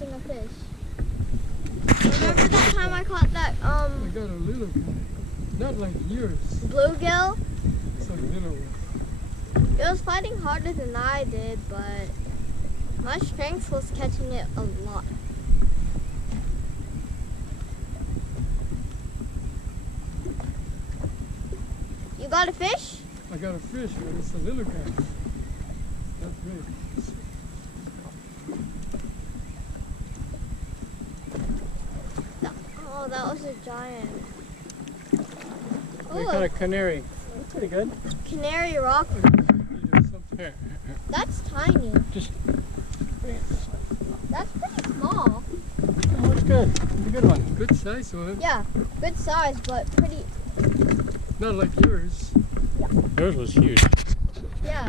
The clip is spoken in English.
catching a fish. Remember that time I caught that I got a little one. Not like yours. bluegill? It's a little one. It was fighting harder than I did, but my strength was catching it a lot. You got a fish? I got a fish, but it's a little guy. Not big. Oh, that was a giant. I caught a canary. That's pretty good. Canary rockfish. Here. That's tiny. Just. That's pretty small. Oh, it's good. It's a good one. Good size one. Yeah, good size, but pretty. Not like yours. Yours was huge.